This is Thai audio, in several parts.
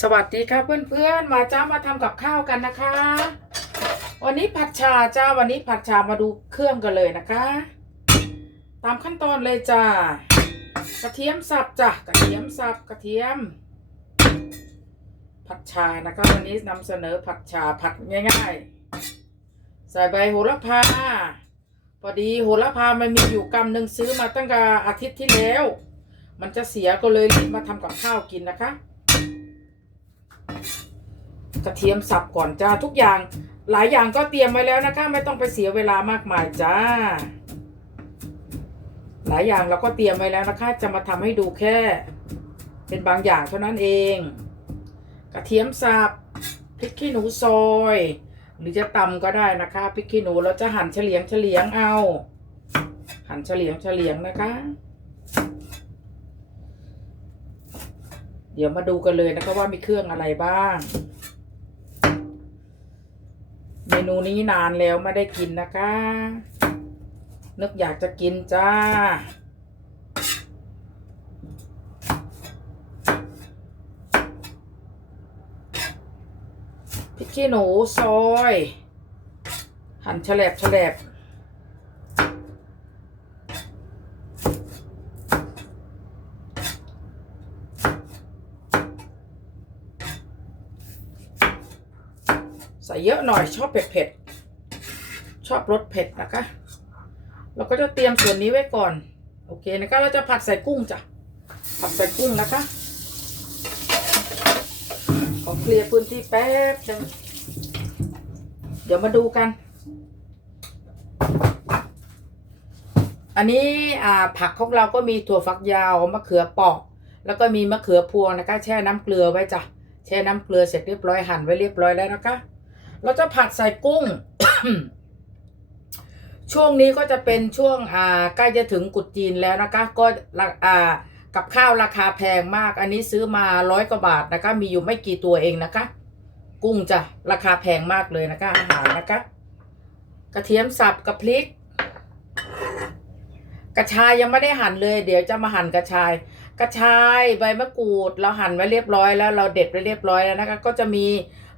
สวัสดีครับเพื่อนๆ มาจ้ามาทำกับข้าวกันนะคะ วันนี้ผัดชาจ้าวันนี้ผัดชามาดูเครื่องกันเลยนะคะ ตามขั้นตอนเลยจ้ากระเทียมสับจ้ะกระเทียมสับกระเทียม ผัดชานะคะ วันนี้นำเสนอผัดชาผัดง่าย ๆ ใส่ใบโหระพาพอดีโหระพามันมีอยู่กำหนึ่งซื้อมาตั้งแต่อาทิตย์ที่แล้ว มันจะเสียก็เลยรีบมาทำกับข้าวกินนะคะ กระเทียมสับก่อนจ้าทุกอย่างหลายอย่างก็เตรียมไว้แล้วนะคะไม่ต้องไปเสียเวลามากมายจ้า หลายอย่างเราก็เตรียมไว้แล้วนะคะ จะมาทำให้ดูแค่ เป็นบางอย่างเท่านั้นเอง กระเทียมสับพริกขี้หนูซอย หรือจะตำก็ได้นะคะพริกขี้หนูเราจะหั่นเฉลียงเฉลียงเอา หั่นเฉลียงเฉลียงนะคะ เดี๋ยวมาดูกันเลยนะคะว่ามีเครื่องอะไรบ้าง เมนูนี้นานแล้วไม่ได้กินนะคะ นึกอยากจะกินจ้า พริกขี้หนูซอย หั่นแฉลบแฉลบ ใส่เยอะหน่อยชอบเผ็ดเผ็ดๆชอบรสเผ็ดนะคะ เราก็จะเตรียมส่วนนี้ไว้ก่อน โอเคนะคะเราจะผัดใส่กุ้งจ้ะผัดใส่กุ้งนะคะขอเคลียร์พื้นที่แป๊บนึงเดี๋ยวมาดูกัน อันนี้ผักของเราก็มีถั่วฝักยาวมะเขือเปอกแล้วก็มีมะเขือพวงนะคะ แช่น้ำเกลือไว้จ้ะแช่น้ำเกลือเสร็จเรียบร้อยหั่นไว้เรียบร้อยแล้วนะคะ เราจะผัดใส่กุ้ง ช่วงนี้ก็จะเป็นช่วงอ่าใกล้จะถึงกุดจีนแล้วนะคะ ก็ราอ่ากับข้าวราคาแพงมาก อันนี้ซื้อมาร้อยกว่าบาทนะคะ มีอยู่ไม่กี่ตัวเองนะคะ กุ้งจะราคาแพงมากเลยนะคะ อาหารนะคะ กระเทียมสับกับพริก กระชายยังไม่ได้หั่นเลย เดี๋ยวจะมาหั่นกระชาย กระชายใบมะกรูด เราหั่นไว้เรียบร้อยแล้ว เราเด็ดไว้เรียบร้อยแล้วนะคะ ก็จะมี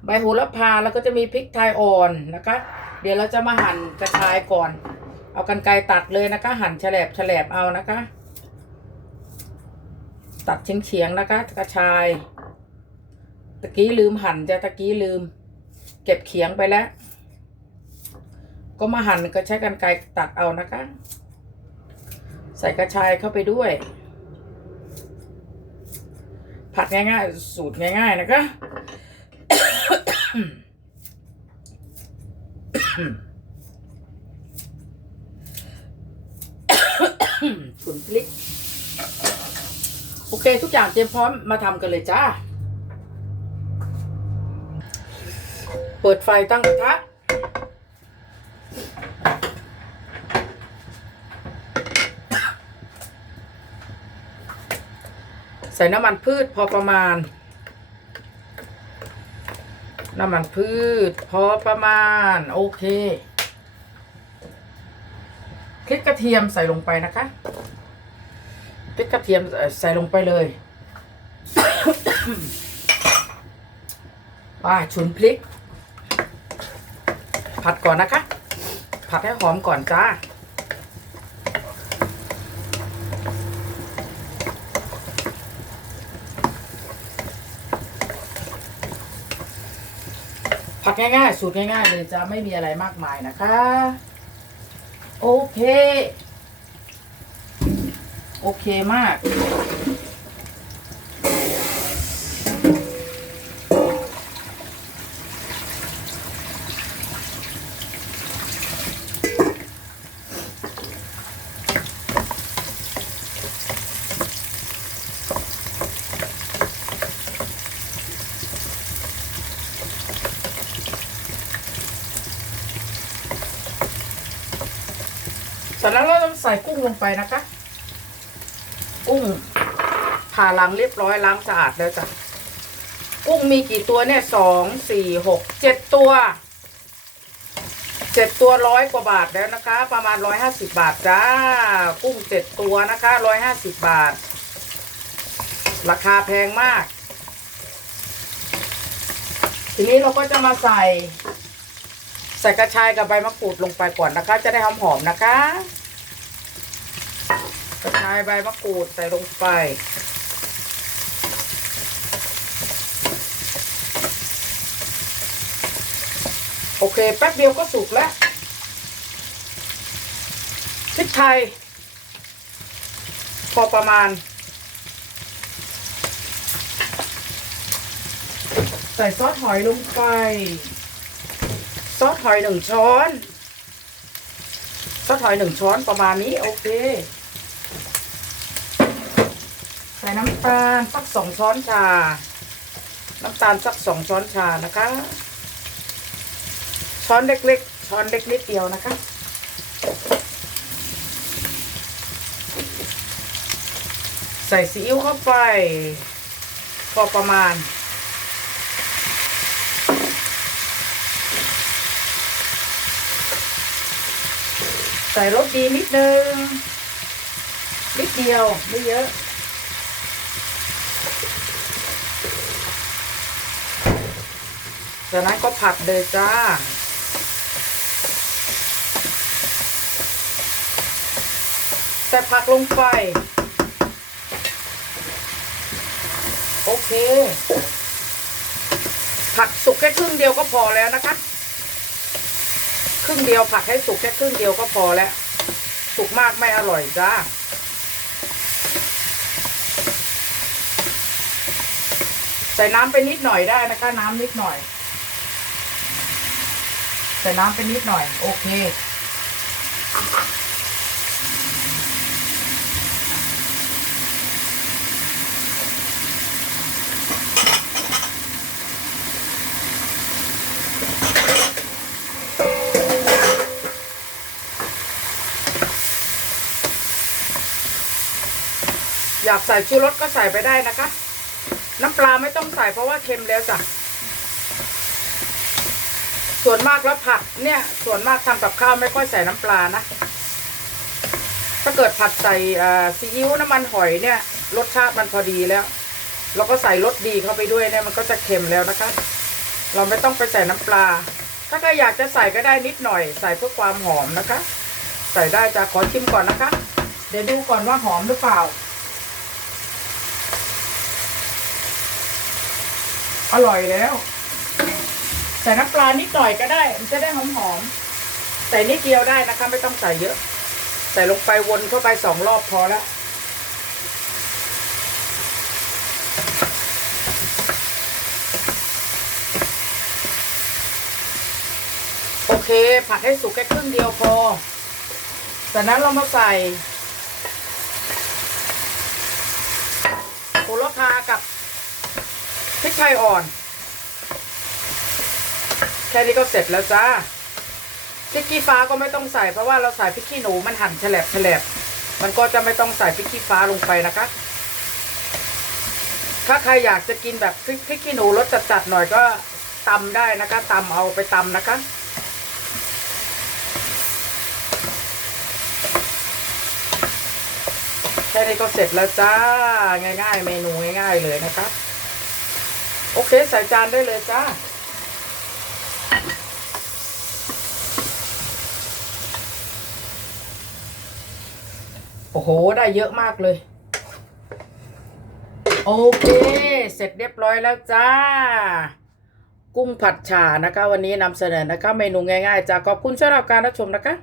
ใบโหระพาแล้วก็จะมีพริกไทยอ่อนนะคะ เดี๋ยวเราจะมาหั่นกระชายก่อน เอากันไกรตัดเลยนะคะ หั่นแฉลบแฉลบเอานะคะ ตัดเฉียงๆนะคะ กระชาย ตะกี้ลืมหั่นจะตะกี้ลืม เก็บเขียงไปแล้ว ก็มาหั่นก็ใช้กันไกรตัดเอานะคะ ใส่กระชายเข้าไปด้วยผัดง่ายๆ สูตรง่าย ๆ นะคะ ขุนพลิก โอเค ทุกอย่างเตรียมพร้อมมาทำกันเลยจ้า เปิดไฟตั้งกระทะใส่น้ำมันพืชพอประมาณ น้ำมันพืช พอประมาณ โอเคพริกกระเทียมใส่ลงไปนะคะพริกกระเทียมใส่ลงไปเลยป้าฉุนพริก ผัดก่อนนะคะ ผัดให้หอมก่อนจ้า ผักง่ายๆ สูตรง่ายๆเลยจะไม่มีอะไรมากมายนะคะ โอเค โอเคมาก เสร็จแล้วเราต้องใส่กุ้งลงไปนะคะ กุ้งผ่าหลังเรียบร้อยล้างสะอาดแล้วจ้ะกุ้งมีกี่ตัวเนี่ยสองสี่หกเจ็ดตัวเจ็ดตัวร้อยกว่าบาทแล้วนะคะ ประมาณร้อยห้าสิบบาทจ้า กุ้งเจ็ดตัวนะคะร้อยห้าสิบบาท ราคาแพงมาก ทีนี้เราก็จะมาใส่ ส่กระชายกับใบมะกรูดลงไปก่อนนะคะ จะได้หอมๆนะคะ กระชายใบมะกรูดใส่ลงไป โอเคแป๊บเดียวก็สุกแล้วพริกไทย พอประมาณ ใส่ซอสหอยลงไป ซอสหอยหนึ่งช้อนซอสหอยหนึ่งช้อนประมาณนี้ โอเค ใส่น้ำตาลสักสองช้อนชา น้ำตาลสักสองช้อนชานะคะ ช้อนเล็กๆ ช้อนเล็กนิดเดียวนะคะใส่ซีอิ๊วเข้าไป พอประมาณ ใส่รสดีนิดนึง นิดเดียวไม่เยอะ จากนั้นก็ผัดเลยจ้า ใส่ผักลงไป โอเค ผัดสุกแค่ครึ่งเดียวก็พอแล้วนะคะ ครึ่งเดียวผัดให้สุกแค่ครึ่งเดียวก็พอแล้ว สุกมากไม่อร่อยจ้าใส่น้ำไปนิดหน่อยได้นะคะน้ำนิดหน่อย ใส่น้ำไปนิดหน่อย โอเค อยากใส่ชูรสก็ใส่ไปได้นะคะ น้ำปลาไม่ต้องใส่เพราะว่าเค็มแล้วจ้ะ ส่วนมากแล้วผัดเนี่ย ส่วนมากทำกับข้าวไม่ค่อยใส่น้ำปลานะ ถ้าเกิดผัดใส่ซีอิ๊วน้ำมันหอยเนี่ยรสชาติมันพอดีแล้ว เราก็ใส่รสดีเข้าไปด้วยเนี่ยมันก็จะเค็มแล้วนะคะ เราไม่ต้องไปใส่น้ำปลา ถ้าก็อยากจะใส่ก็ได้นิดหน่อย ใส่เพื่อความหอมนะคะ ใส่ได้จะขอชิมก่อนนะคะ เดี๋ยวดูก่อนว่าหอมหรือเปล่า อร่อยแล้ว ใส่น้ำปลานิดหน่อยก็ได้ มันจะได้หอมหอมใส่นิดเดียวได้นะคะ ไม่ต้องใส่เยอะ ใส่ลงไปวนเข้าไปสองรอบพอแล้วโอเค ผัดให้สุกแค่ครึ่งเดียวพอจากนั้นเรามาใส่โหระพากับ พริกไทยอ่อน แค่นี้ก็เสร็จแล้วจ้าพริกขี้ฟ้าก็ไม่ต้องใส่เพราะว่าเราใส่พริกขี้หนูมันหั่นแฉลบแฉลบมันก็จะไม่ต้องใส่พริกขี้ฟ้าลงไปนะคะ ถ้าใครอยากจะกินแบบพริกพริกขี้หนูรสจัดๆหน่อยก็ตำได้นะคะตำเอาไปตำนะคะแค่นี้ก็เสร็จแล้วจ้า ง่าย ๆ เมนูง่าย ๆ เลยนะคะ โอเค ใส่จานได้เลยจ้าโอ้โห ได้เยอะมากเลย โอเค เสร็จเรียบร้อยแล้วจ้า กุ้งผัดฉ่านะคะ วันนี้นำเสนอนะคะ เมนูง่ายๆจ้าขอบคุณสำหรับการรับชมนะคะ